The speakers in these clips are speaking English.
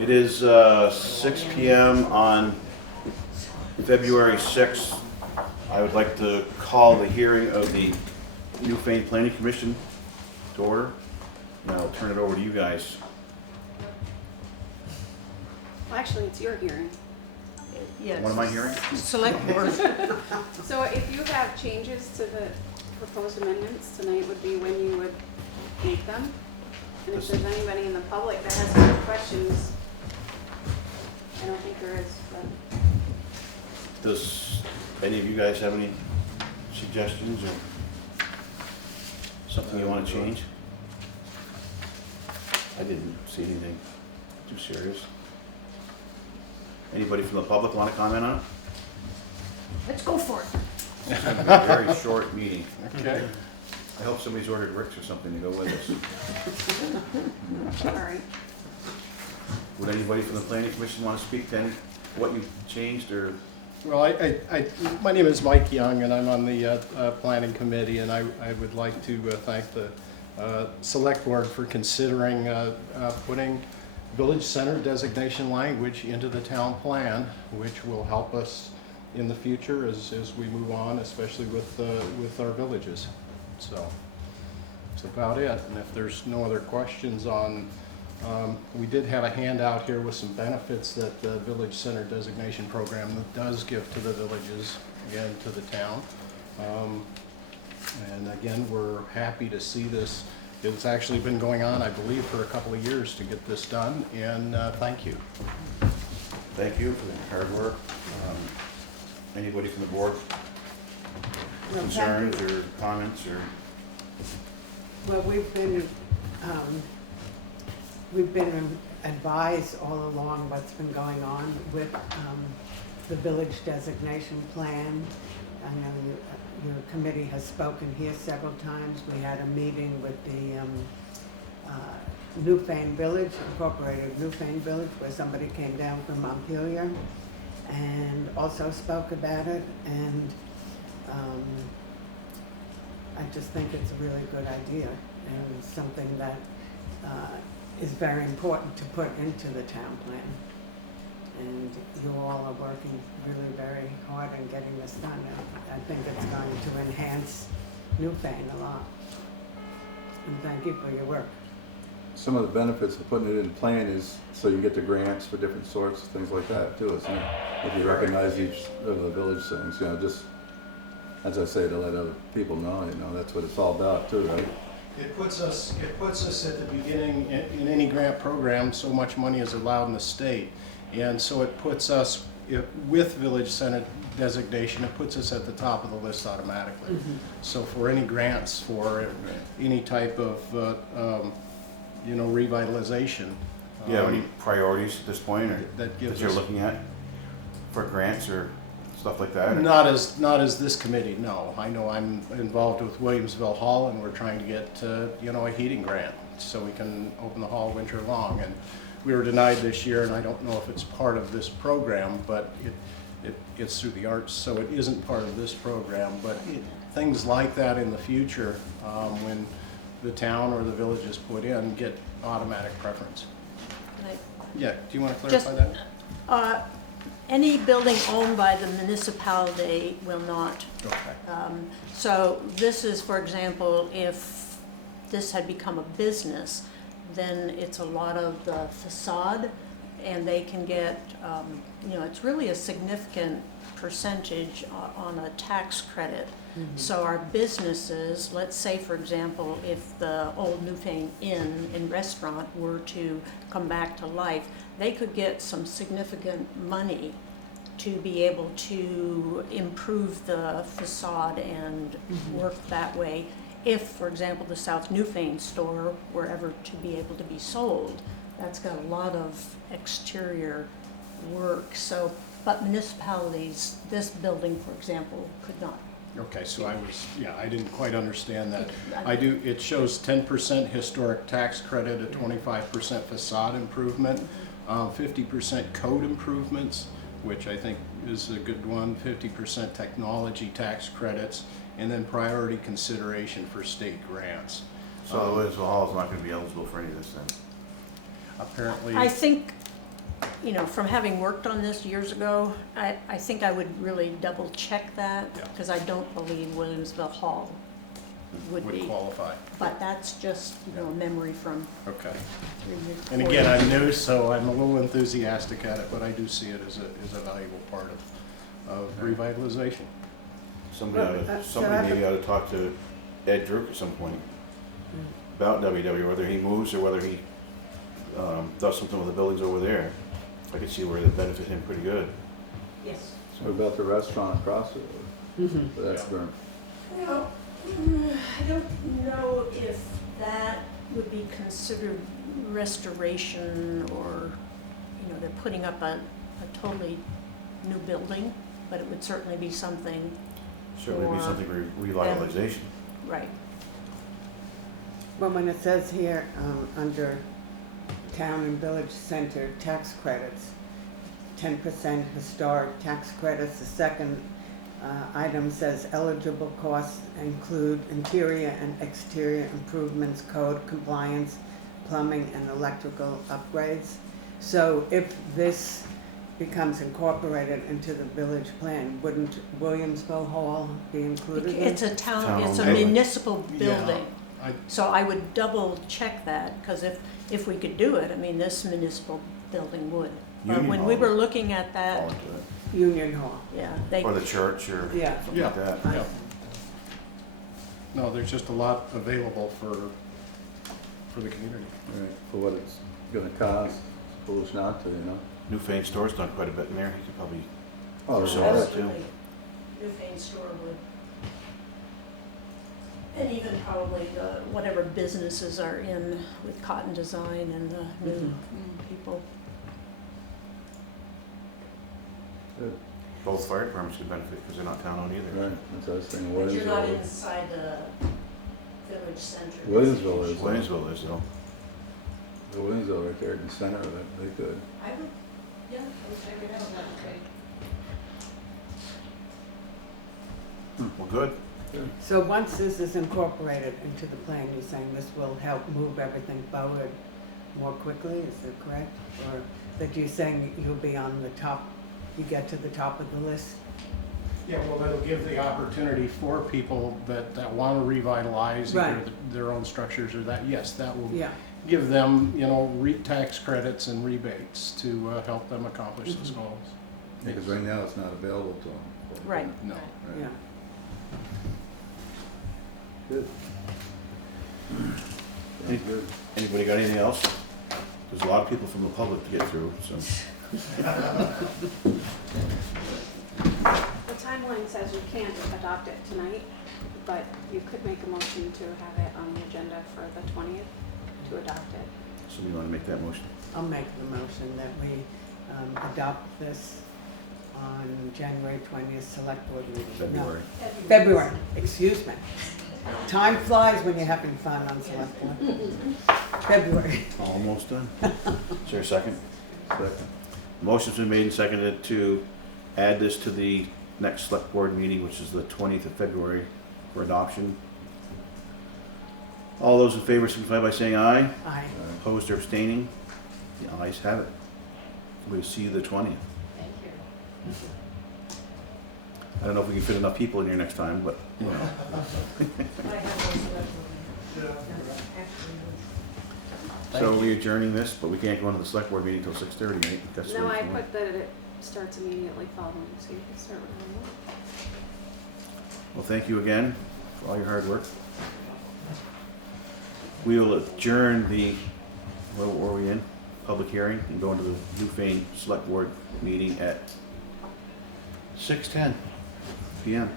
It is 6 p.m. on February 6th. I would like to call the hearing of the Newfane Planning Commission to order. And I'll turn it over to you guys. Well, actually, it's your hearing. Yes. What am I hearing? Select board. So if you have changes to the proposed amendments, tonight would be when you would make them. And if there's anybody in the public that has any questions, I don't think there is, but Does any of you guys have any suggestions or something you want to change? I didn't see anything too serious. Anybody from the public want to comment on it? Let's go for it. It's going to be a very short meeting. Okay. I hope somebody's ordered Rick's or something to go with us. all right. Would anybody from the planning commission want to speak to what you've changed or? Well, my name is Mike Young, and I'm on the planning committee, and I would like to thank the select board for considering putting village center designation language into the town plan, which will help us in the future as we move on, especially with our villages. So that's about it. And if there's no other questions on, we did have a handout here with some benefits that the village center designation program does give to the villages and to the town. And again, we're happy to see this. It's actually been going on, I believe, for a couple of years to get this done, and thank you. Thank you for the hard work. Anybody from the board? Concerns or comments or? Well, we've been advised all along what's been going on with the village designation plan. I know your committee has spoken here several times. We had a meeting with the Newfane Village, Incorporated Newfane Village, where somebody came down from Montpelier and also spoke about it. And I just think it's a really good idea and something that is very important to put into the town plan. And you all are working really very hard on getting this done. I think it's going to enhance Newfane a lot. And thank you for your work. Some of the benefits of putting it in plan is so you get the grants for different sorts, things like that too, isn't it? If you recognize each of the village things, you know, just, as I say, to let other people know, you know, that's what it's all about too, right? It puts us at the beginning in any grant program. So much money is allowed in the state, and so it puts us with village center designation. It puts us at the top of the list automatically. Mm-hmm. So for any grants for any type of revitalization. Do you have any priorities at this point or that that you're looking at for grants or stuff like that? Or? Not as this committee, no. I know I'm involved with Williamsville Hall, and we're trying to get a heating grant so we can open the hall winter long. And we were denied this year, and I don't know if it's part of this program, but it's through the arts, so it isn't part of this program. But things like that in the future, when the town or the village is put in, get automatic preference. Yeah, do you want to clarify that? Any building owned by the municipality will not. Okay. So this is, for example, if this had become a business, then it's a lot of the facade, and they can get, it's really a significant percentage on a tax credit. Mm-hmm. So our businesses, let's say, for example, if the old Newfane Inn and restaurant were to come back to life, they could get some significant money to be able to improve the facade and work that way. If, for example, the South Newfane store were ever to be able to be sold, that's got a lot of exterior work. So, but municipalities, this building, for example, could not. Okay, so I didn't quite understand that. It shows 10% historic tax credit, a 25% facade improvement, 50% code improvements, which I think is a good one, 50% technology tax credits, and then priority consideration for state grants. So Williamsville Hall is not going to be eligible for any of this then? Apparently. I think you know, from having worked on this years ago, I think I would really double check that, Yeah. because I don't believe Williamsville Hall would Would be. qualify. But that's just, you know, a memory from Okay. 3 years. And 4 again, years I'm ago. new, so I'm a little enthusiastic at it, but I do see it as a valuable part of revitalization. Somebody maybe ought to talk to Ed Druk at some point about WW, whether he moves or whether he does something with the buildings over there. I could see where it would benefit him pretty good. Yes. What about the restaurant across it? But that's Yeah. burnt. Well, I don't know if that would be considered restoration or, you know, they're putting up a totally new building, but it would certainly be something, Certainly be Or- something revitalization. right. Well, when it says here, under town and village center tax credits, 10% historic tax credits. The second item says eligible costs include interior and exterior improvements, code compliance, plumbing and electrical upgrades. So if this becomes incorporated into the village plan, wouldn't Williamsville Hall be included in? It's a town, Town it's a building. municipal Yeah. building. I- So I would double check that, because if we could do it, I mean, this municipal building would. But Union when we Hall were would looking at fall that, into it. Union Hall. yeah, they, Or the church or Yeah. something Yeah, like that. yeah. No, there's just a lot available for the community. Right, for what it's gonna cost, it's foolish not to, you know? Newfane Store's done quite a bit in there. He could probably, Oh, So yeah. that's- too. Newfane store would. And even probably the, whatever businesses are in with Cotton Design and the new people. Good. both fire departments could benefit because they're not town-owned either. Right, that's what I was thinking, But you're not Williamsville. inside the village center. Williamsville is. Williamsville is though. The Williamsville right there in the center of it, they could. I would, yeah, I would check it out. Well, good. So once this is incorporated into the plan, you're saying this will help move everything forward more quickly, is that correct? Or that you're saying you'll be on the top, you get to the top of the list? Yeah, well, that'll give the opportunity for people that want to revitalize either Right. their own structures or that, yes, that will Yeah, give them, you know, tax credits and rebates to help them accomplish those Mhm. goals. Because right now it's not available to them. Right. No. yeah. Good. Sounds good. Anybody got anything else? There's a lot of people from the public to get through, so. The timeline says you can't adopt it tonight, but you could make a motion to have it on the agenda for the 20th to adopt it. So we want to make that motion. I'll make the motion that we adopt this on January 20th select board meeting. No, February. February, excuse me. Time flies when you're having fun on select board. February. Almost done. Is there a second? Second. Motion's been made and seconded to add this to the next select board meeting, which is the 20th of February, for adoption. All those in favor signify by saying aye. Aye. Opposed or abstaining? The ayes have it. We'll see you the 20th. Thank you. I don't know if we can fit enough people in here next time, but, you know. I have those actually. So we're adjourning this, but we can't go into the select board meeting until 6:30, right? That's No, the- I put that it starts immediately following, so you can start whenever you want. Well, thank you again for all your hard work. We will adjourn the, what were we in? Public hearing and go into the Newfane Select Board meeting at 6:10 PM.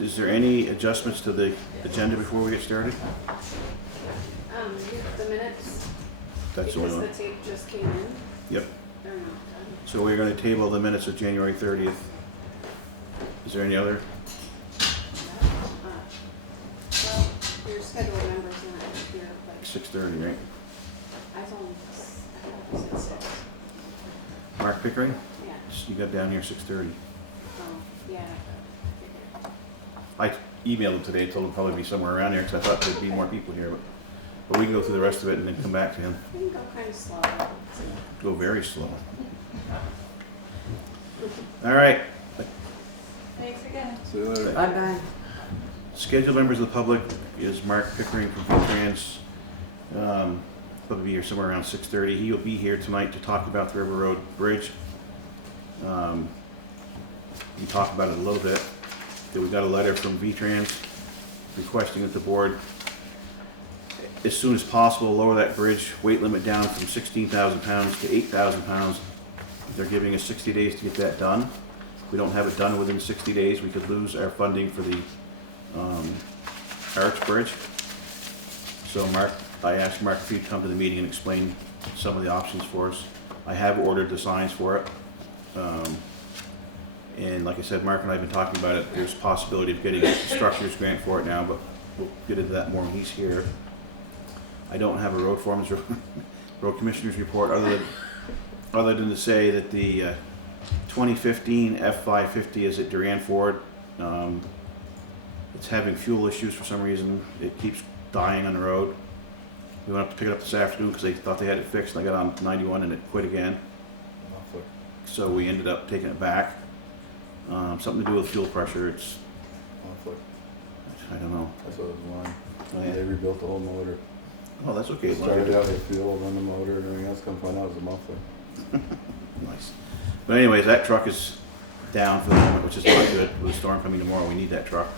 Is there any adjustments to the agenda before we get started? The minutes, That's the only because one. the tape just came in, Yep. they're not done. So we're going to table the minutes of January 30th. Is there any other? Well, your scheduled members not here, but 6:30, right? I thought it said 6. Marc Pickering? Yeah, You got down here 6:30. oh, yeah. I emailed him today, told him probably be somewhere around there, because I thought there'd be more people here, but But we can go through the rest of it and then come back to him. We can go kind of slow. Go very slow. All right, Thanks again. See you later. Bye-bye. scheduled members of the public is Marc Pickering from Fitzpatrick. Probably be here somewhere around 6:30. He will be here tonight to talk about the River Road Bridge. We talked about it a little bit. That we got a letter from V-Trans requesting that the board, as soon as possible, lower that bridge weight limit down from 16,000 pounds to 8,000 pounds. They're giving us 60 days to get that done. If we don't have it done within 60 days, we could lose our funding for the Arch Bridge. So I asked Marc if he'd come to the meeting and explain some of the options for us. I have ordered the signs for it. And like I said, Marc and I have been talking about it. There's a possibility of getting a structures grant for it now, but we'll get into that more when he's here. I don't have a road foreman's, road commissioner's report other than to say that the 2015 F550 is at Durand Ford. It's having fuel issues for some reason. It keeps dying on the road. We went up to pick it up this afternoon because they thought they had it fixed, and I got on 91 and it quit again. So we ended up taking it back. Something to do with fuel pressure. It's, I don't know. That's what it was mine. Oh, yeah. They rebuilt the whole motor. Oh, that's okay. as long as- Started out with fuel, run the motor, and everything else. Come find out it was a muffler. Nice. But anyways, that truck is down for the moment, which is not good. With a storm coming tomorrow, we need that truck.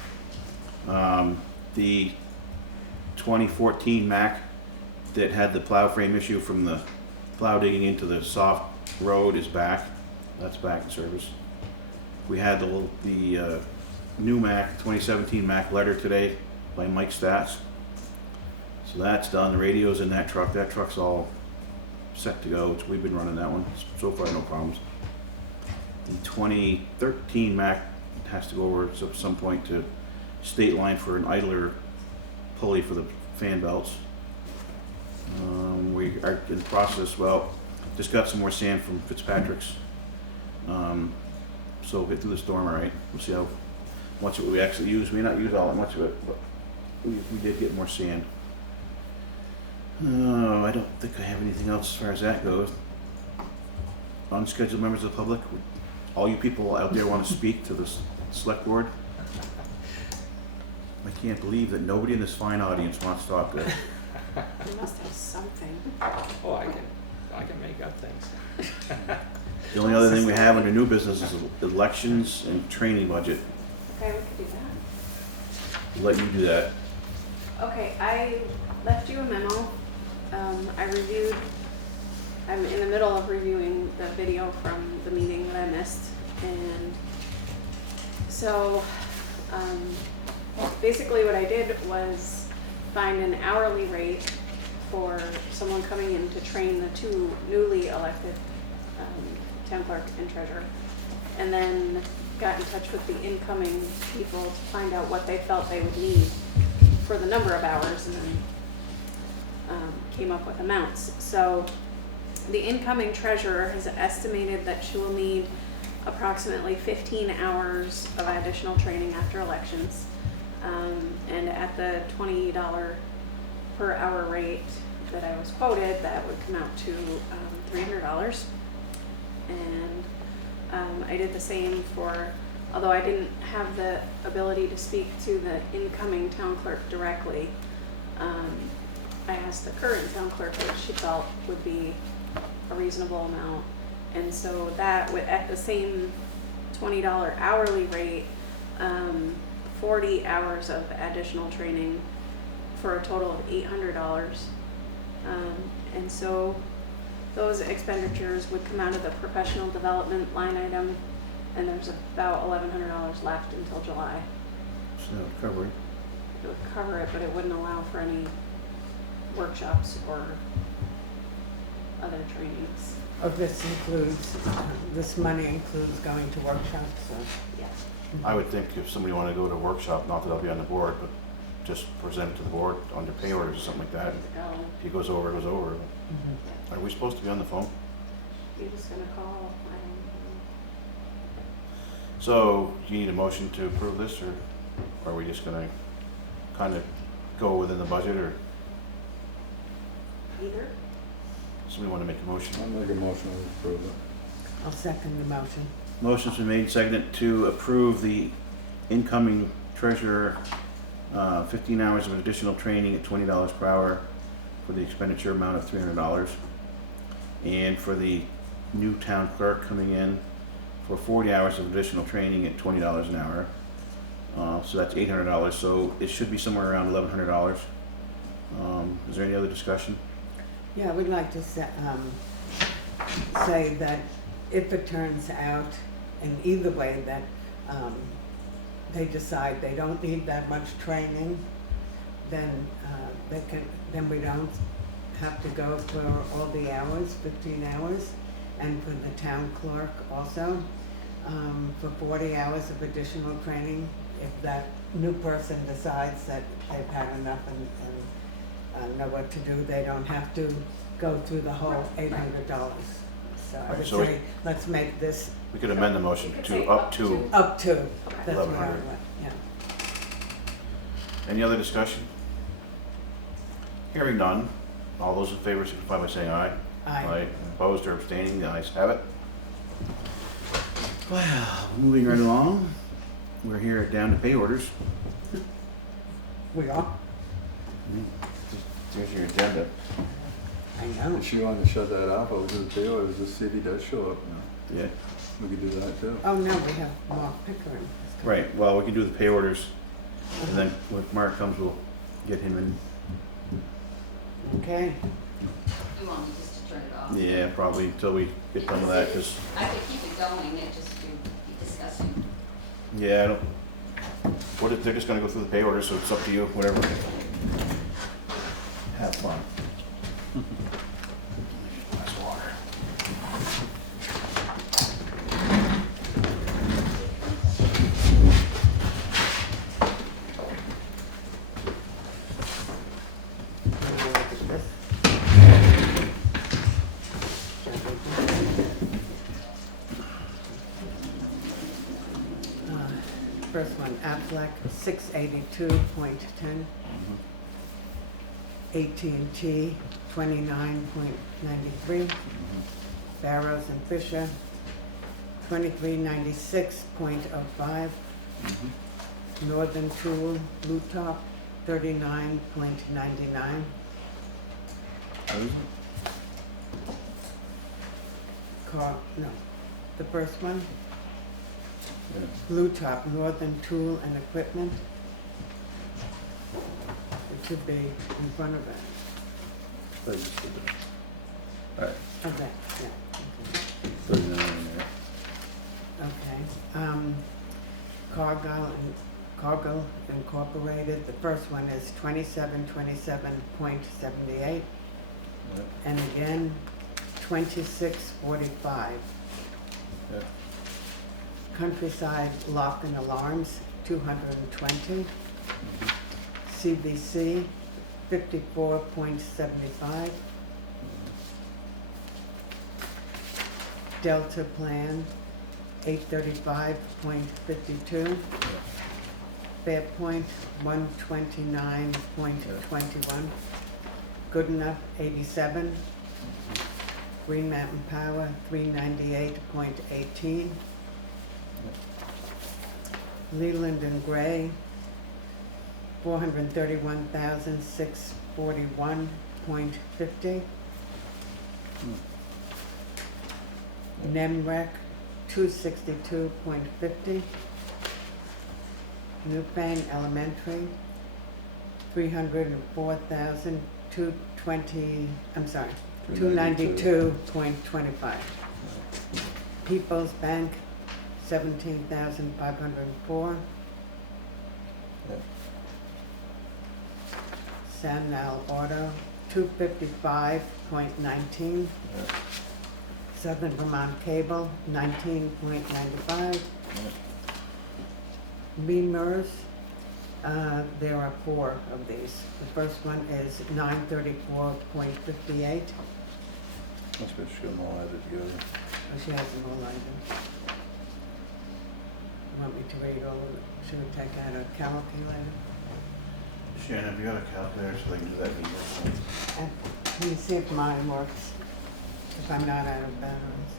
The 2014 Mack that had the plow frame issue from the plow digging into the soft road is back. That's back in service. We had the new Mack, 2017 Mack letter today by Mike Stats. So that's done. The radio's in that truck. That truck's all set to go. We've been running that one. So far, no problems. The 2013 Mack has to go over at some point to State Line for an idler pulley for the fan belts. We are in the process, well, just got some more sand from Fitzpatrick's. So we'll get through the storm all right. We'll see how much of it we actually use. We may not use all that much of it, but we did get more sand. I don't think I have anything else as far as that goes. Unscheduled members of the public, all you people out there want to speak to this select board? I can't believe that nobody in this fine audience wants to talk to us. You must have something. Oh, I can make up things. The only other thing we have under new business is elections and training budget. Okay, we could do that. We'll let you do that. Okay, I left you a memo. I'm in the middle of reviewing the video from the meeting that I missed. And so, basically what I did was find an hourly rate for someone coming in to train the two newly elected town clerk and treasurer. And then got in touch with the incoming people to find out what they felt they would need for the number of hours, and then came up with amounts. So the incoming treasurer has estimated that she will need approximately 15 hours of additional training after elections. And at the $20 per hour rate that I was quoted, that would come out to $300. And I did the same for, although I didn't have the ability to speak to the incoming town clerk directly, I asked the current town clerk what she felt would be a reasonable amount. And so that would, at the same $20 hourly rate, 40 hours of additional training for a total of $800. And so those expenditures would come out of the professional development line item, and there's about $1,100 left until July. So that would cover it. It would cover it, but it wouldn't allow for any workshops or other trainings. Oh, this money includes going to workshops, so. Yes. I would think if somebody wanted to go to a workshop, not that I'll be on the board, but just present it to the board under pay orders or something like that. If he goes over, it goes over. Are we supposed to be on the phone? You're just gonna call, I don't know. So, do you need a motion to approve this, or are we just gonna kind of go within the budget, or? either. Somebody want to make a motion? I'll make a motion to approve it. I'll second the motion. Motion's been made and seconded to approve the incoming treasurer, 15 hours of additional training at $20 per hour for the expenditure amount of $300. And for the new town clerk coming in for 40 hours of additional training at $20 an hour. So that's $800, so it should be somewhere around $1,100. Is there any other discussion? Yeah, we'd like to say that if it turns out in either way that they decide they don't need that much training, then then we don't have to go for all the hours, 15 hours, and for the town clerk also, for 40 hours of additional training, if that new person decides that they've had enough and know what to do, they don't have to go through the whole $800. So I Right, would so say, let's make this We could amend the motion You could to say up to. up to, that's what I 1100. want, yeah. Any other discussion? Hearing none. All those in favor signify by saying aye. Aye. Opposed or abstaining, the ayes have it. Well, moving right along, we're here down to pay orders. We are, There's your agenda. I know. If you want to shut that off, I'll do the pay orders, just see if he does show up. Yeah, We could do that too. Oh, no, we have Marc Pickering. right. Well, we can do the pay orders, and then when Mark comes, we'll get him in. Okay, You want me just to turn it off? Yeah, probably until we get done with that, because, I could keep it going, it just to be discussing. yeah, I don't, what if they're just gonna go through the pay orders, so it's up to you, whatever. Have fun. Glass of water. First one, Aflac, 682.10. AT&T, 29.93. Barrows and Fisher, 2396.05. Northern Tool, Blue Top, 39.99. The first one, Yeah. Blue Top, Northern Tool and Equipment. It should be in front of it. Alright, Okay, yeah, 39 in there. okay. Cargill Incorporated, the first one is 2727.78, Yep. and again, 2645. Yeah. Countryside Lock and Alarms, 220. CBC, 54.75. Delta Plan, 835.52. Fairpoint, 129.21. Good Enough, 87. Green Mountain Power, 398.18. Leland and Gray, 431,641.50. NEMREC, 262.50. Newfane Elementary, 292.25. People's Bank, 17,504. Yep. Samnal Auto, 255.19. Yep. Southern Vermont Cable, 19.95. Beamers, there are 4 of these. The first one is 934.58. Must be should them all added together. Oh, she has them all lined. You want me to read all of it? Should we take out a calculator? Shannon, have you got a calculator so they can do that easily? And let me see if mine works, if I'm not out of batteries.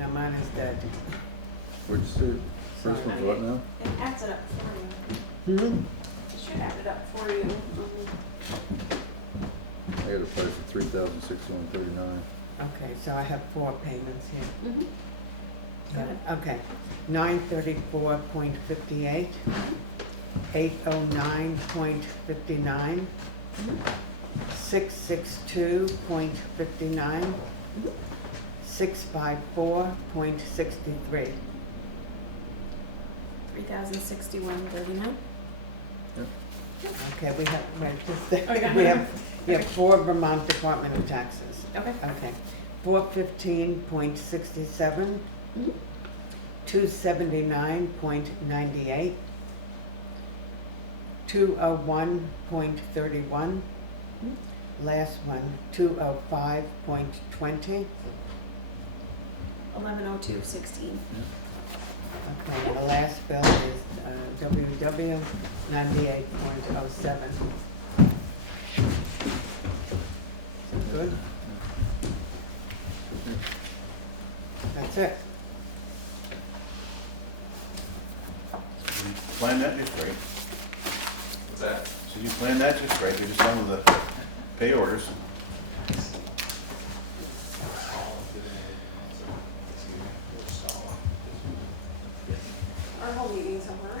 No, mine is dead. Where'd you see? First Sorry. one's what now? It adds it up for you. Hmm? It should add it up for you. I got a price of $3,639. Okay, so I have 4 payments here. Mhm. Yeah, okay. 934.58, 809.59, 662.59, 654.63. 3,061.39. Okay, we have, right, just, Okay. we have 4 Vermont Department of Taxes. Okay. Okay. 415.67, 279.98, 201.31, last one, 205.20. 1102.16. Okay, the last bill is WW 98.07. Good? That's it. You planned that just right. What's that? So you planned that just right, you're just done with the pay orders. Our whole meeting's over.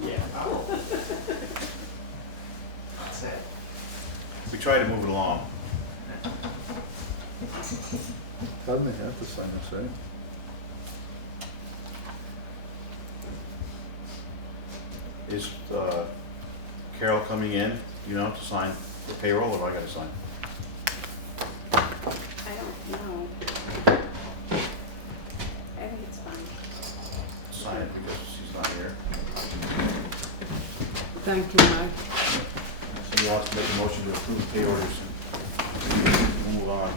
Yeah. That's it. We try to move it along. Doesn't they have to sign this, right? Is Carol coming in, to sign the payroll, or do I gotta sign? I don't know. I think it's fine. Sign it because she's not here. Thank you, Mike. Somebody wants to make a motion to approve the pay orders. We'll move on.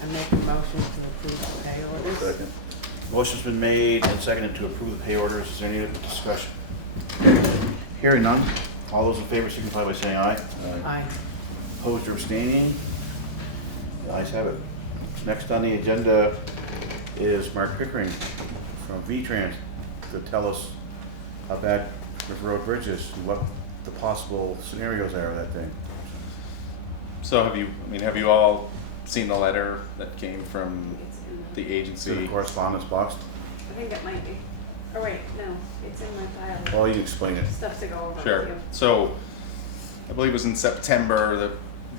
I make a motion to approve the pay orders. Second. Motion's been made and seconded to approve the pay orders. Is there any other discussion? Hearing none. All those in favor signify by saying aye. Aye. Opposed or abstaining? The ayes have it. Next on the agenda is Marc Pickering from V-Trans to tell us about River Road Bridges and what the possible scenarios are of that thing. So have you all seen the letter that came from It's in the To the agency? correspondence box. I think it might be. Oh wait, no, it's in my file. Well, you can explain it. Stuff to go over with Sure. you. So I believe it was in September, the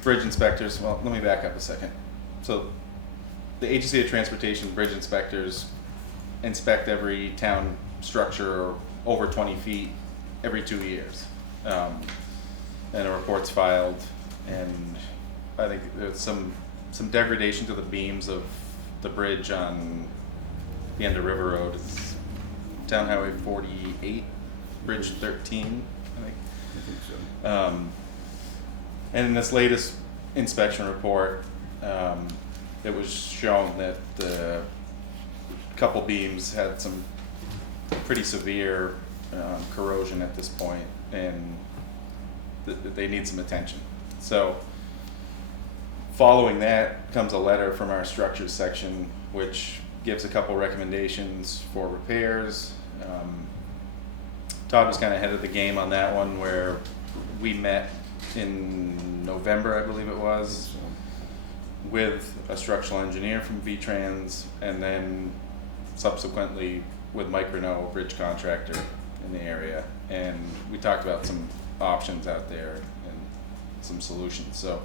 bridge inspectors, well, let me back up a second. So the Agency of Transportation bridge inspectors inspect every town structure over 20 feet every 2 years. And a report's filed, and I think there's some degradation to the beams of the bridge on the end of River Road. It's Town Highway 48, Bridge 13, I think. I think so. And in this latest inspection report, it was shown that the couple beams had some pretty severe corrosion at this point, and they need some attention. So following that comes a letter from our structures section, which gives a couple recommendations for repairs. Todd was kind of ahead of the game on that one, where we met in November, I believe it was, with a structural engineer from V-Trans, and then subsequently with Mike Renault, a bridge contractor in the area. And we talked about some options out there and some solutions. So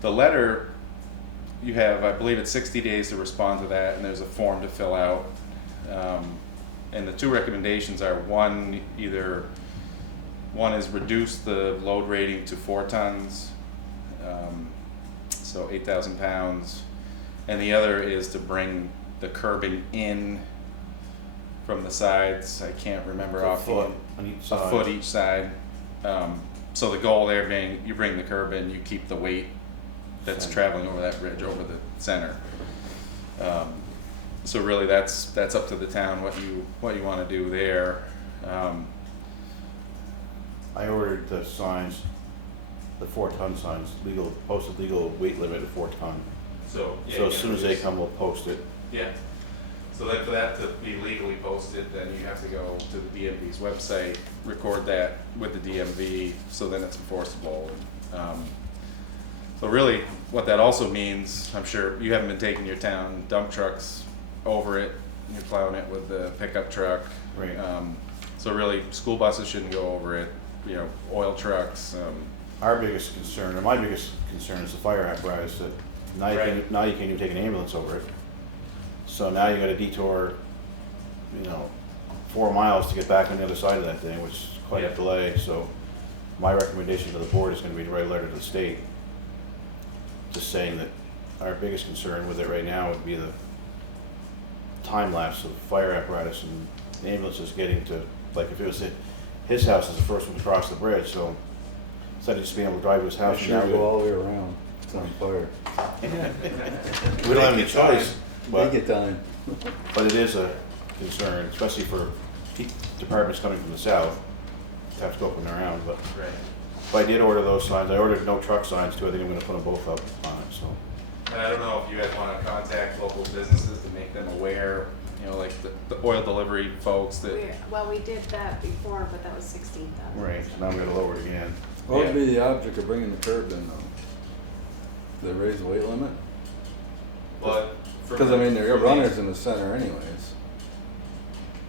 the letter, you have, I believe it's 60 days to respond to that, and there's a form to fill out. And the two recommendations are, one is reduce the load rating to 4 tons, so 8,000 pounds. And the other is to bring the curbing in from the sides. I can't remember A offhand. foot on each A side. foot each side. So the goal there being, you bring the curb in, you keep the weight that's Center. traveling over that bridge over the center. So really, that's up to the town what you want to do there. I ordered the signs, the 4-ton signs, posted legal weight limit of 4 ton. So, yeah, So as soon as they come, we'll post it. Yeah. So then for that to be legally posted, then you have to go to the DMV's website, record that with the DMV, so then it's enforceable. So really, what that also means, I'm sure you haven't been taking your town dump trucks over it, you're plowing it with the pickup truck. Right. So really, school buses shouldn't go over it, oil trucks, Our biggest concern, or my biggest concern, is the fire apparatus, that now you can't even take an ambulance over it. So now you gotta detour, 4 miles to get back on the other side of that thing, which is quite a Yeah. delay. So my recommendation to the board is gonna be to write a letter to the state, just saying that our biggest concern with it right now would be the time lapse of fire apparatus and ambulances getting to, like, if it was his house is the first one to cross the bridge, so instead of just being able to drive to his house, Sure, now go all the way around. It's on fire. we don't have any choice. Take your time. But it is a concern, especially for departments coming from the south, to have to go up and around, but I did order those signs. I ordered no truck signs too. I think I'm gonna put them both up on it, so. And I don't know if you guys wanna contact local businesses to make them aware, like the oil delivery folks that. We did that before, but that was 16,000. Right, so now I'm gonna lower it again. What would be the object of bringing the curb in though? They raise the weight limit? But. Because I mean, there are runners in the center anyways.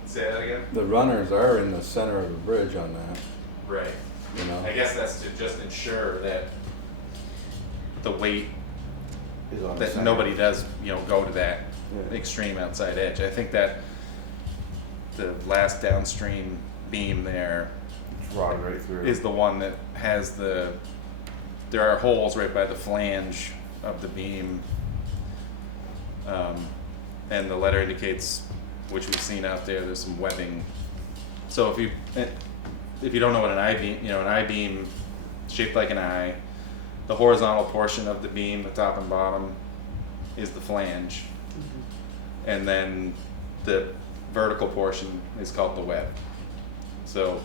Say that again? The runners are in the center of the bridge on that, Right. you know? I guess that's to just ensure that the weight, Is on the that center. nobody does, go to that Yeah. extreme outside edge. I think that the last downstream beam there It's rotted right through. is the one that has there are holes right by the flange of the beam. And the letter indicates, which we've seen out there's some webbing. So if you don't know what an I-beam, an I-beam shaped like an eye, the horizontal portion of the beam, the top and bottom, is the flange. And then the vertical portion is called the web. So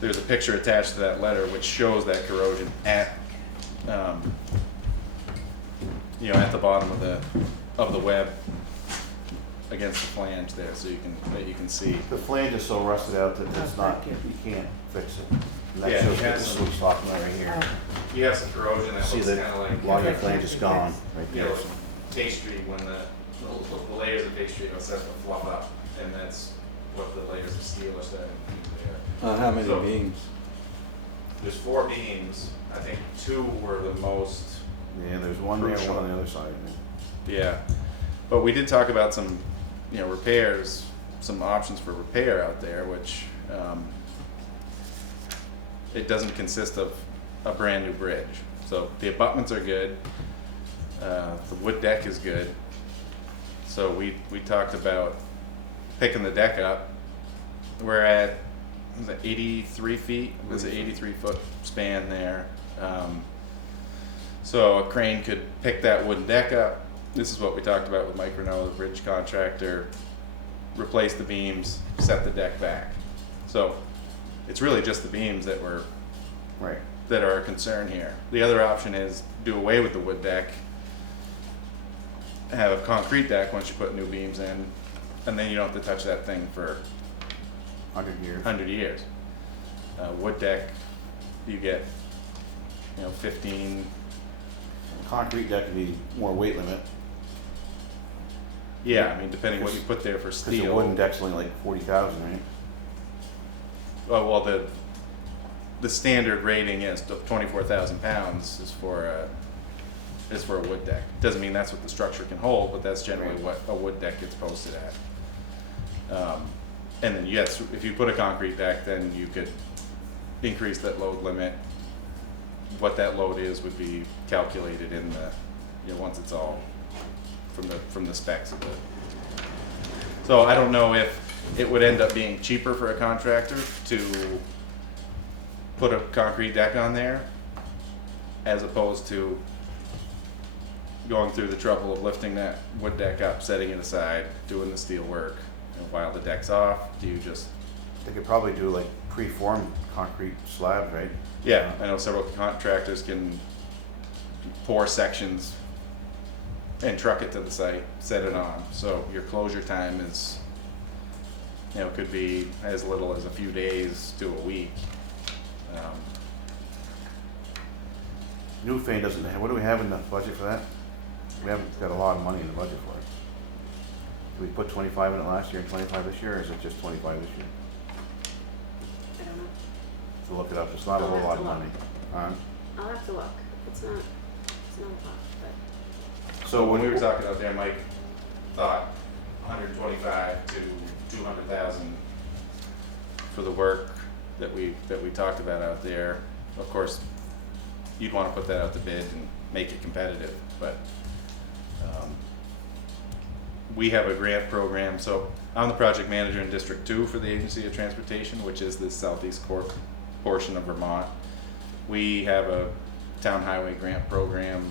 there's a picture attached to that letter which shows that corrosion at the bottom of the web against the flange there, so you can see. The flange is so rusted out that it's not, you can't fix it. And that Yeah, shows it what has this some- was talking about right here. You have some corrosion that See looks that kind of like a lot of your flange is gone right there. pastry when the layers of pastry start to fluff up, and that's what the layers of steel are starting to do there. How many So- beams? There's 4 beams. I think 2 were the most. Yeah, there's one there, Crucial. one on the other side. Yeah, but we did talk about some, repairs, some options for repair out there, which it doesn't consist of a brand new bridge. So the abutments are good, the wood deck is good. So we talked about picking the deck up. We're at, was it 83 feet? There's an 83-foot span there. So a crane could pick that wooden deck up. This is what we talked about with Mike Renault, the bridge contractor, replace the beams, set the deck back. So it's really just the beams that Right. are a concern here. The other option is do away with the wood deck, have a concrete deck once you put new beams in, and then you don't have to touch that thing for 100 years. 100 years. Wood deck, you get, 15. Concrete deck can be more weight limit, Yeah, I mean, depending what you put there for because the steel. wooden deck's only like 40,000, right? Oh, well, the standard rating is 24,000 pounds is for a wood deck. Doesn't mean that's what the structure can hold, but that's generally what a wood deck gets posted at. And then yes, if you put a concrete deck, then you could increase that load limit. What that load is would be calculated in the, once it's all from the specs of it. So I don't know if it would end up being cheaper for a contractor to put a concrete deck on there as opposed to going through the trouble of lifting that wood deck up, setting it aside, doing the steel work. While the deck's off, do you just, They could probably do like pre-formed concrete slabs, right? Yeah, I know several contractors can pour sections and truck it to the site, set it on. So your closure time is, could be as little as a few days to a week. Newfane doesn't have, what do we have in the budget for that? We haven't got a lot of money in the budget for it. Did we put 25 in it last year and 25 this year, or is it just 25 this year? I don't know. To look it up, it's not a I'll whole have lot to of look. money. I'll have to look. It's not a lot, but. So when we were talking out there, Mike thought 125 to 200,000 for the work that we talked about out there. Of course, you'd want to put that out to bid and make it competitive, but we have a grant program. So I'm the project manager in District 2 for the Agency of Transportation, which is the southeast portion of Vermont. We have a town highway grant program,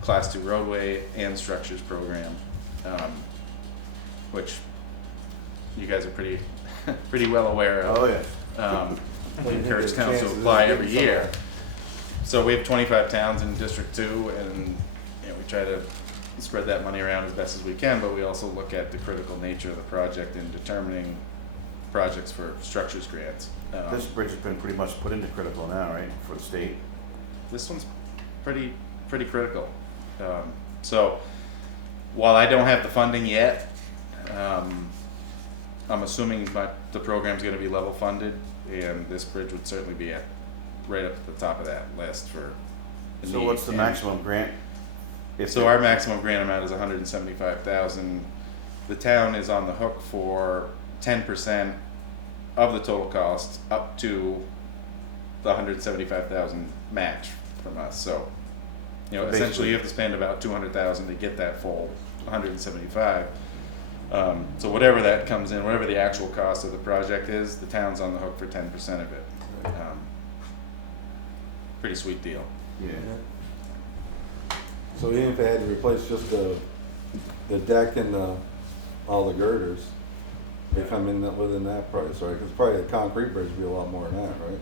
Class 2 roadway, and structures program, which you guys are pretty pretty well aware of. Oh, yeah. Encourage towns to apply every year. So we have 25 towns in District 2, and we try to spread that money around as best as we can, but we also look at the critical nature of the project in determining projects for structures grants. This bridge has been pretty much put into critical now, right, for the state? This one's pretty critical. So while I don't have the funding yet, I'm assuming that the program's going to be level funded, and this bridge would certainly be right up at the top of that list for the So need. what's the And maximum grant? so our maximum grant amount is 175,000. The town is on the hook for 10% of the total cost up to the 175,000 match from us. So, Basically- essentially you have to spend about 200,000 to get that full 175. So whatever that comes in, whatever the actual cost of the project is, the town's on the hook for 10% of it. Pretty sweet deal. Yeah. So even if they had to replace just the deck and all the girders, they come in within that price, right? Because probably a concrete bridge would be a lot more than that, right?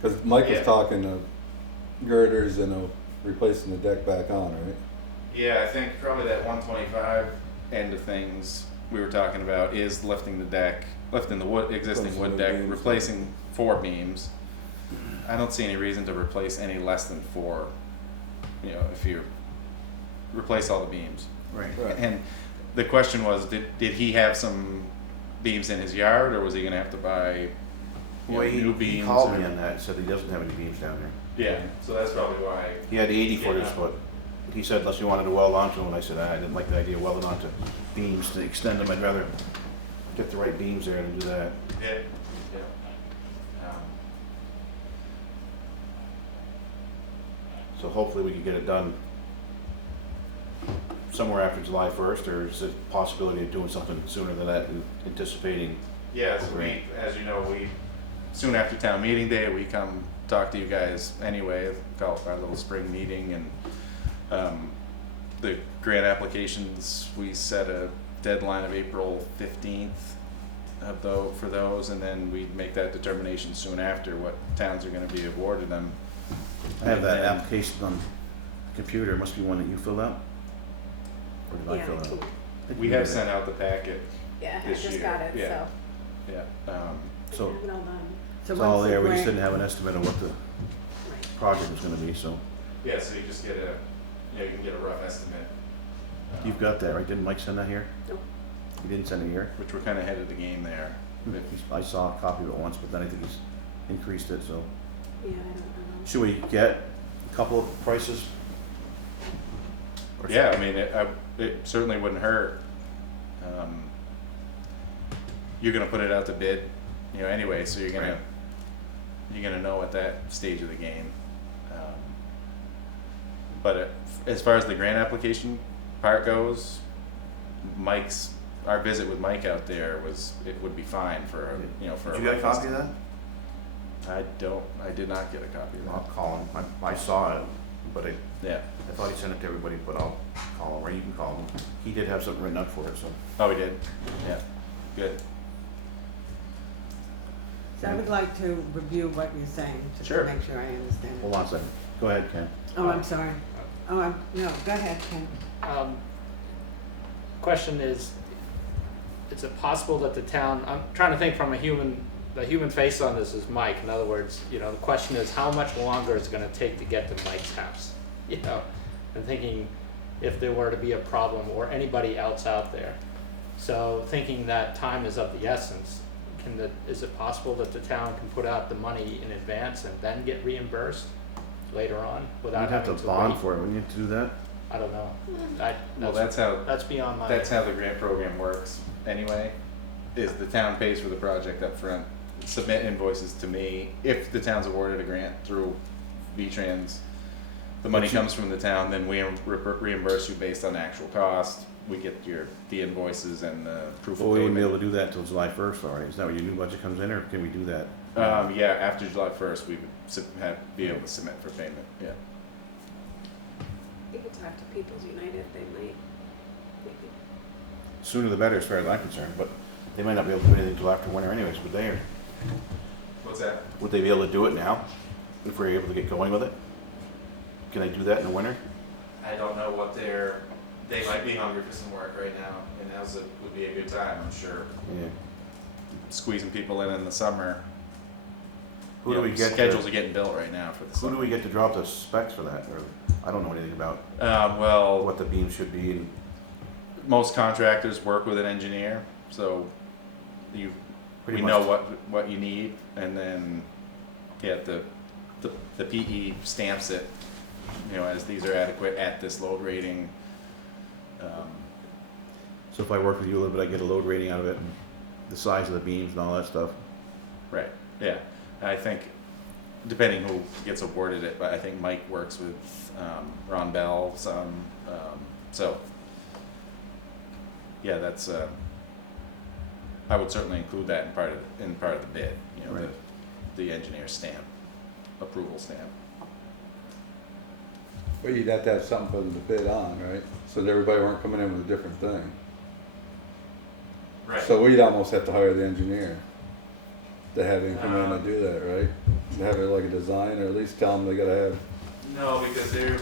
Because Mike was Yeah. talking of girders and replacing the deck back on, right? Yeah, I think probably that 125 end of things we were talking about is lifting the deck, lifting the existing Replacing wood the deck, beams. replacing 4 beams. I don't see any reason to replace any less than 4, if you replace all the beams. Right. Right. And the question was, did he have some beams in his yard, or was he gonna have to buy Well, new he beams? called me or- on that and said he doesn't have any beams down there. Yeah, so that's probably why. He had 80 footers, Yeah. but he said unless you wanted to weld onto them, and I said I didn't like the idea of welding onto beams to extend them. I'd rather get the right beams there to do that. Yeah. So hopefully we can get it done somewhere after July 1st, or is it a possibility of doing something sooner than that, and anticipating? Yeah, so Great. as you know, soon after town meeting day, we come talk to you guys anyway, call it our little spring meeting, and the grant applications, we set a deadline of April 15th for those, and then we make that determination soon after what towns are gonna be awarded them. I have that And then- application on the computer. It must be one that you filled out? Or did I Yeah, fill I it out? can- I think We you have did it. sent out the packet, Yeah, I This just year, got it, yeah. so. yeah. So I have it all done. So it's all what's the there. We just grant- didn't have an estimate of what the Right. project was gonna be, so. Yeah, so you just get you can get a rough estimate. You've got that, right? Didn't Mike send that here? Nope. He didn't send it here? Which we're kinda ahead of the game there. I saw a copy of it once, but then I think he's increased it, so. Yeah, I don't know. Should we get a couple of prices? Or Yeah, I mean, it certainly wouldn't hurt. You're gonna put it out to bid, anyway, so you're Right. gonna know at that stage of the game. But as far as the grant application part goes, our visit with Mike out there it would be fine for, for. Did you get a copy of that? I did not get a copy of I'll that. call him. I saw it, but I Yeah. thought he sent it to everybody, but I'll call him, or you can call him. He did have something written up for it, so. Oh, we did? Yeah, good. So I would like to review what you're saying, just Sure. to make sure I understand. Hold on a second. Go ahead, Ken. Oh, I'm sorry. Oh, no, go ahead, Ken. Question is it possible that the town, I'm trying to think from the human face on this is Mike. In other words, the question is how much longer is it gonna take to get to Mike's house? I'm thinking if there were to be a problem or anybody else out there. So thinking that time is of the essence, is it possible that the town can put out the money in advance and then get reimbursed later on without You'd have having to to bond wait? for it, wouldn't you, to do that? I don't know. Well, that's how That's beyond my. that's how the grant program works anyway. Is the town pays for the project up front, submit invoices to me. If the town's awarded a grant through V-Trans, the money comes from the town, then we reimburse you based on actual cost. We get the invoices and the proof Well, of we wouldn't be payment. able to do that until July 1st, all right? Is that when your new budget comes in, or can we do that? Yeah, after July 1st, we would be able to submit for payment. Yeah. You could talk to People's United, they might, maybe. Sooner the better, as far as I'm concerned, but they might not be able to do anything until after winter anyways, would they? Or What's that? would they be able to do it now, if we're able to get going with it? Can they do that in the winter? I don't know what they might be hungry for some work right now, and now's would be a good time, I'm sure. Yeah. Squeezing people in the summer. Who do we get? Schedules To, are getting built right now for the who summer. do we get to drop the specs for that? Or I don't know anything about Well, what the beam should be. And most contractors work with an engineer, so we Pretty know much. what you need, and then the PE stamps it, as these are adequate at this load rating. So if I work with you a little bit, I get a load rating out of it, and the size of the beams and all that stuff. Right. Yeah. I think depending who gets awarded it, but I think Mike works with Ron Bell some. So yeah, that's. I would certainly include that in part of the bid. Right. The engineer stamp, approval stamp. Well, you'd have to have something for them to bid on, right? So that everybody weren't coming in with a different thing. Right. So we'd almost have to hire the engineer to have him come in and do that, right? To have it like a design, or at least tell them they gotta have. No, because they're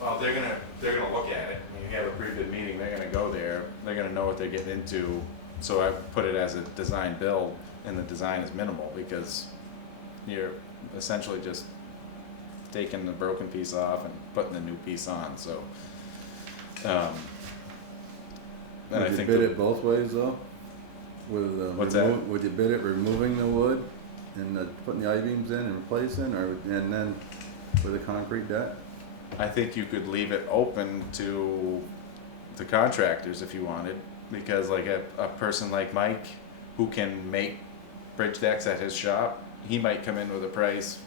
gonna look at it. When you have a pre-bid meeting, they're gonna go there. They're gonna know what they're getting into. So I put it as a design build, and the design is minimal because you're essentially just taking the broken piece off and putting the new piece on. So, and I Would you think bid it both ways though? With What's that? Would you bid it removing the wood and putting the I-beams in and replacing, and then with a concrete deck? I think you could leave it open to the contractors if you wanted, because like a person like Mike who can make bridge decks at his shop, he might come in with a price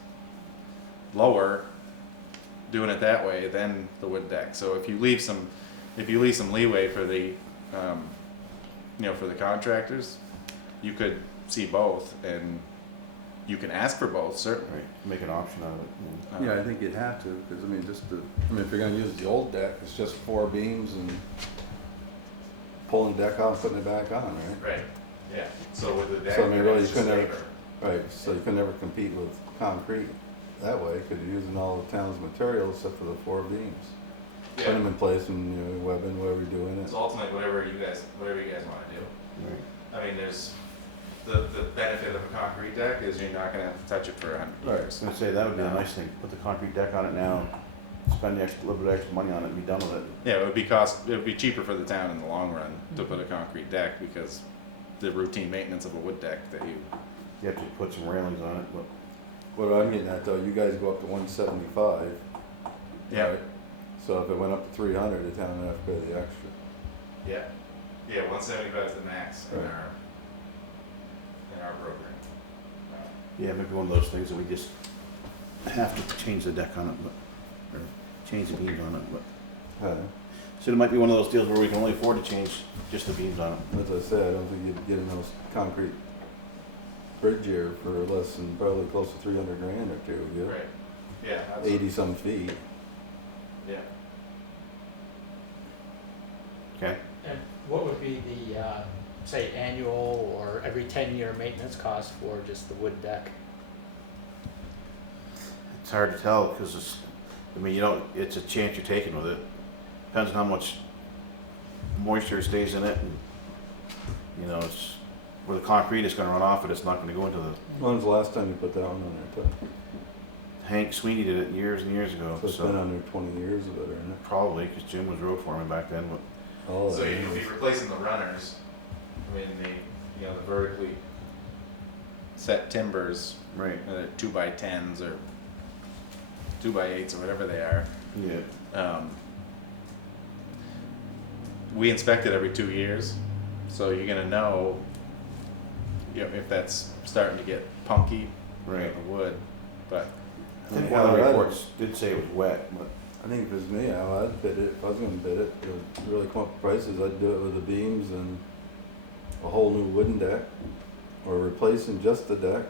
lower doing it that way than the wood deck. So if you leave some leeway for the for the contractors, you could see both, and you can ask for both certainly. Right. Make an option out of it. Yeah, I think you'd have to, because if you're gonna use the old deck, it's just 4 beams and pulling the deck off, putting it back on, right? Right. Yeah. So with the deck, So I mean, really, it's you just couldn't labor. Right, so you can never compete with concrete that way, because you're using all the town's materials except for the 4 beams. Put them in place and webbing, whatever you're doing it. It's ultimately whatever you guys want to do. Right. I mean, there's the benefit of a concrete deck is you're not going to have to touch it for 100 Right. I years. was gonna say that would be a nice thing. Put the concrete deck on it now, spend the extra, little bit extra money on it, and be done with it. Yeah, it would be cheaper for the town in the long run to put a concrete deck, because the routine maintenance of a wood deck that you. You have to put some railings on it, but What I'm getting at though, you guys go up to 175. Yeah. right? So if it went up to 300, the town would have to pay the extra. Yeah. Yeah, 175 is the max in Right. our program. yeah, maybe one of those things that we just have to change the deck on it, but or change the beams on it. But so it might be one of those deals where we can only afford to change just the beams on it. As I said, I don't think you'd get enough concrete bridge here for less than probably close to 300 grand or two, would you? Right. Yeah. 80 some feet. Yeah. Okay. And what would be the say, annual or every 10-year maintenance cost for just the wood deck? It's hard to tell, because it's, I mean, you don't, it's a chance you're taking with it. Depends on how much moisture stays in it, and, you know, it's, where the concrete is gonna run off it, it's not gonna go into the, When was the last time you put that one on there, Todd? Hank Sweeney did it years and years ago, So it's been so, under 20 years of it, isn't it? probably, because Jim was road foreman back then, but, Oh, So yeah. you'll be replacing the runners, I mean, the vertically set timbers, right, 2x10s or 2x8s or whatever they are. yeah. We inspect it every 2 years, so you're gonna know, you know, if that's starting to get punky, Right. the wood, but I think one of the reports did say it was wet, but, I think if it was me, I'd bid it. If I was gonna bid it, to really come up with prices, I'd do it with the beams and a whole new wooden deck, or replacing just the deck,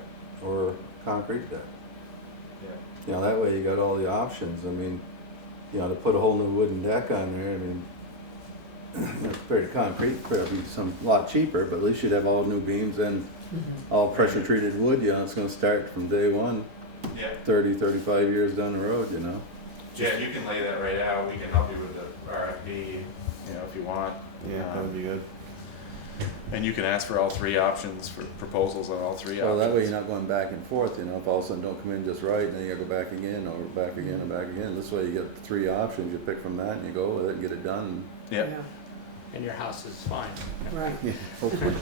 or concrete deck. yeah. You know, that way you got all the options. I mean, you know, to put a whole new wooden deck on there, I mean, compared to concrete, probably a lot cheaper, but at least you'd have all new beams and all pressure treated wood, you know, it's gonna start from day one, Yeah. 30, 35 years down the road, you know? Yeah, you can lay that right out, we can help you with the RFP, you know, if you want. yeah, that would be good. And you can ask for all three options, for proposals on all three options. Well, that way you're not going back and forth, you know, if all of a sudden don't come in just right, and then you gotta go back again, or back again, and back again. This way you get three options, you pick from that, and you go with it and get it done. Yeah, And your house is fine. Right. Yeah, hopefully.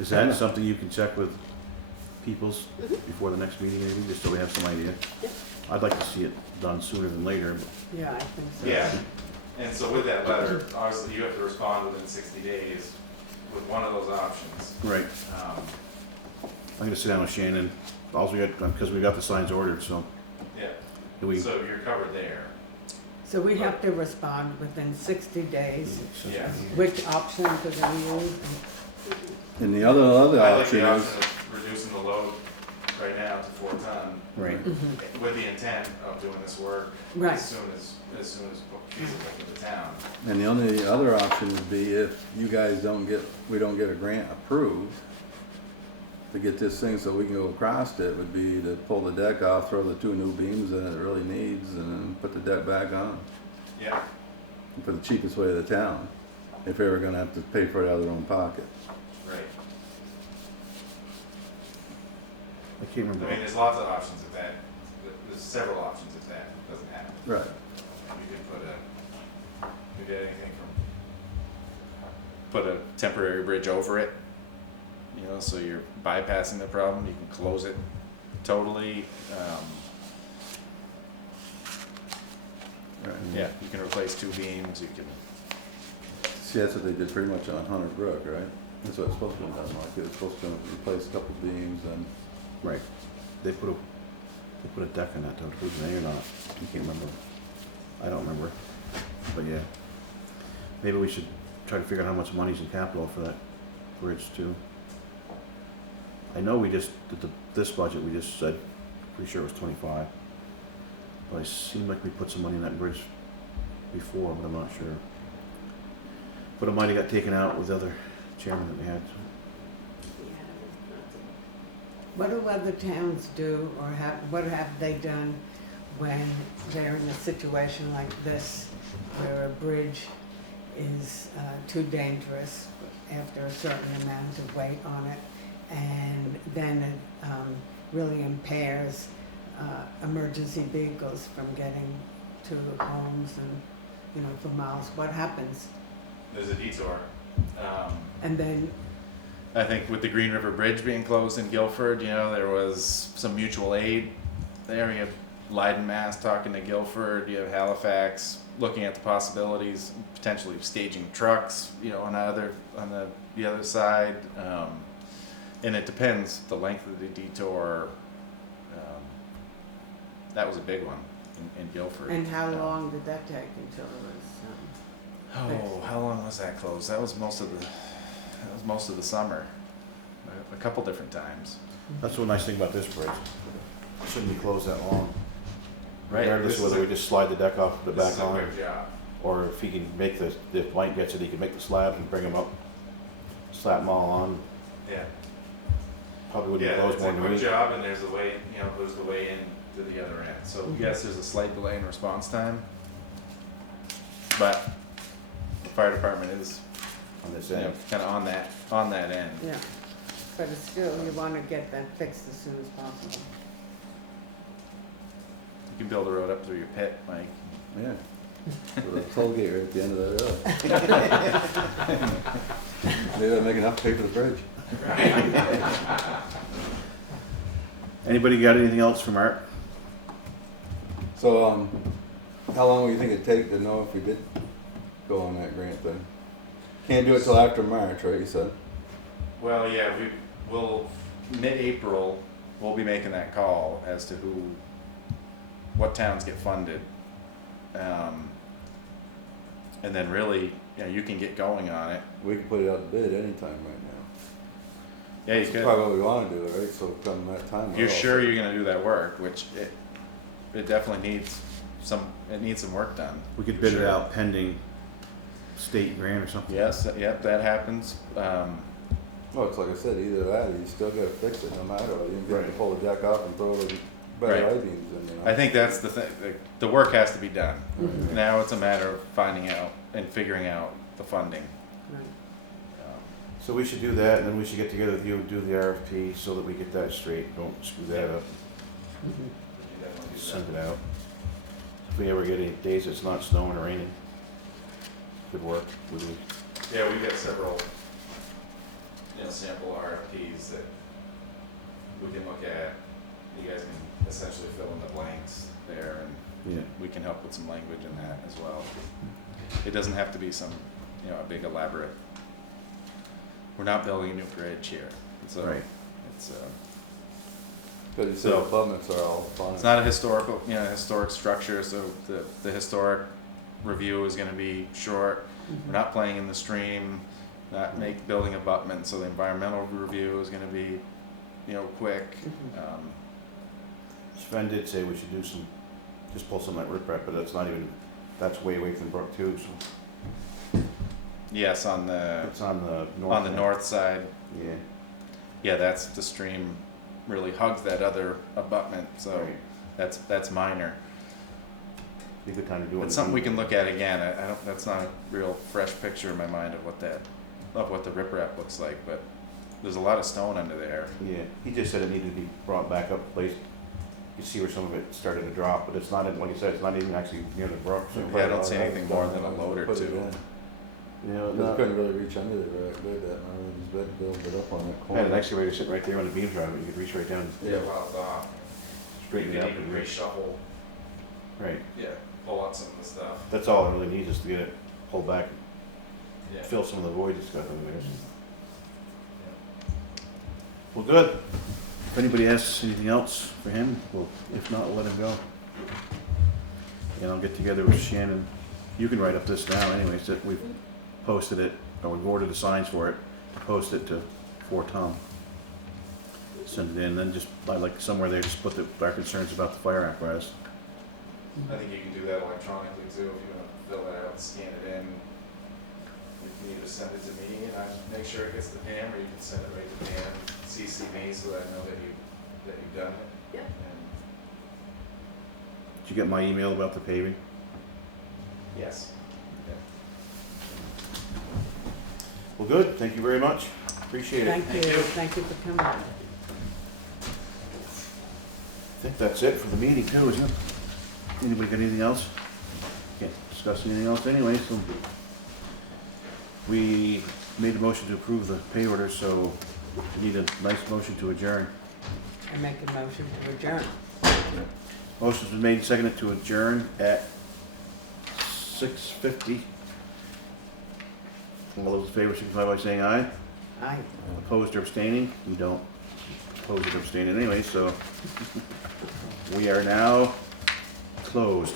Is that something you can check with Peoples before the next meeting, maybe, just so we have some idea? Yep. I'd like to see it done sooner than later, but, Yeah, I think so. yeah, and so with that letter, obviously you have to respond within 60 days with one of those options. right. I'm gonna sit down with Shannon, also we got, because we got the signs ordered, so, Yeah, do we? so you're covered there. So we have to respond within 60 days. Yeah. Which option could we use? And the other I like option the is, option of reducing the load right now to 4 ton, Right, with the intent of doing this work Right. as soon as feasible for the town. and the only other option would be if you guys we don't get a grant approved to get this thing so we can go across it, would be to pull the deck off, throw the two new beams that it really needs, and then put the deck back on Yeah, for the cheapest way of the town, if they were gonna have to pay for it out of their own pocket. right. I can't I remember. mean, there's lots of options if that, there's several options if that doesn't happen. Right. You could do anything from, put a temporary bridge over it, you know, so you're bypassing the problem, you can close it totally. Yeah, you can replace 2 beams, you can, See, that's what they did pretty much on Hunter Brook, right? That's what it's supposed to be done, like, it was supposed to replace a couple beams and, Right, they put a deck on that, though, was they or not? I can't remember. I don't remember, but yeah. Maybe we should try to figure out how much money's in capital for that bridge too. I know we just, this budget, we just said, pretty sure it was 25. But it seemed like we put some money in that bridge before, but I'm not sure. But it might have got taken out with the other chairman that we had. What do other towns do, or what have they done when they're in a situation like this, where a bridge is too dangerous after a certain amount of weight on it, and then it really impairs emergency vehicles from getting to homes and, you know, for miles? What happens? there's a detour. And then, I think with the Green River Bridge being closed in Guilford, you know, there was some mutual aid there. You have Leiden, Mass talking to Guilford, you have Halifax looking at the possibilities, potentially staging trucks, you know, on the other side. And it depends, the length of the detour. That was a big one in Guilford. and how long did that take until it was? Oh, how long was that closed? That was most of the summer. A couple different times. That's one nice thing about this bridge. It shouldn't be closed that long. Right. Regardless This of is whether a- we just slide the deck off the This back is a on, quick job. or if he can make if Mike gets it, he can make the slabs and bring them up slap them all on. Yeah. Probably wouldn't Yeah, close it's more a than a quick week. job, and there's a way, there's the way in to the other end. So yes, there's a slight delay in response time, but the fire department is, On this end. kind of on that end. Yeah, but it's still, you wanna get that fixed as soon as possible. You can build a road up through your pit, Mike. Yeah. With a toll gate right at the end of that road. Maybe I'll make enough to pay for the bridge. Anybody got anything else for Mark? So, how long do you think it'd take to know if we did go on that grant thing? Can't do it till after March, right, you said? Well, yeah, we'll, mid-April, we'll be making that call as to what towns get funded. And then really, you can get going on it. We can put it out to bid anytime right now. Yeah, you That's could. probably what we wanna do, right? So come that time. If you're we're all sure set. you're gonna do that work, which it definitely needs some work done. We could for bid it sure. out pending state grant or something. Yes, yep, that happens. Well, it's like I said, either that or you still gotta fix it no matter what. You can Right. pull the deck off and throw the better Right. I-beams in, you know? I think that's the thing, the work has to be done. Mhm. Now it's a matter of finding out and figuring out the funding. Right. So we should do that, and then we should get together with you and do the RFP so that we get that straight. Don't screw that up. Mhm. Send it out. If we ever get any days it's not snowing or raining, could work. Would we? Yeah, we've got several, sample RFPs that we can look at. You guys can essentially fill in the blanks there, and Yeah. we can help with some language in that as well. It doesn't have to be some, a big elaborate. We're not building a new bridge here, so Right. it's Cause you said So- abutments are all fine. it's not a historic structure, so the historic review is going to be short. We're not playing in the stream, not building abutments, so the environmental review is going to be, quick. Sven did say we should do just pull some of that riprap, but that's way away from the brook too, so. Yes, on the It's on the north. on the end. north side, Yeah. yeah, that's the stream really hugs that other abutment, so Right. that's minor. Be a good time to do it. It's something we can look at again. I don't. That's not a real fresh picture in my mind of what the riprap looks like, but there's a lot of stone under there. Yeah, he just said it needed to be brought back up place. You see where some of it started to drop, but it's not, like you said, it's not even actually near the brook. So Yeah, I don't see anything more than a load or Put it two. in. You know, Cause I couldn't really reach under there right there, that, I just better build it up on that I corner. had an excavator sitting right there on the beam drive, you could reach right down, Yeah. Piles off. straighten it up and reshuffle. right. Yeah, pull out some of the stuff. That's all it really needs is to get it pulled back, Yeah. fill some of the void that's got under there. Well, good. If anybody asks anything else for him, well, if not, we'll let him go. And I'll get together with Shannon. You can write up this now anyways, that we've posted it, or we've ordered the signs for it, post it for Tom. Send it in, then just, I like somewhere there, just put our concerns about the fire apparatus. I think you can do that electronically too, if you want to fill that out, scan it in. You can either send it to me and I make sure it gets to Pam, or you can send it right to Pam, CC me so that I know that you've done it. Yep. And Did you get my email about the paving? yes. Well, good, thank you very much, appreciate it. Thank you for coming. I think that's it for the meeting too, isn't it? Anybody got anything else? Can't discuss anything else anyway, so. We made a motion to approve the pay order, so we need a nice motion to adjourn. I make a motion to adjourn. Motion's been made and seconded to adjourn at 6:50. All those in favor signify by saying aye. Aye. Opposed or abstaining? You don't oppose or abstain anyway, so we are now closed.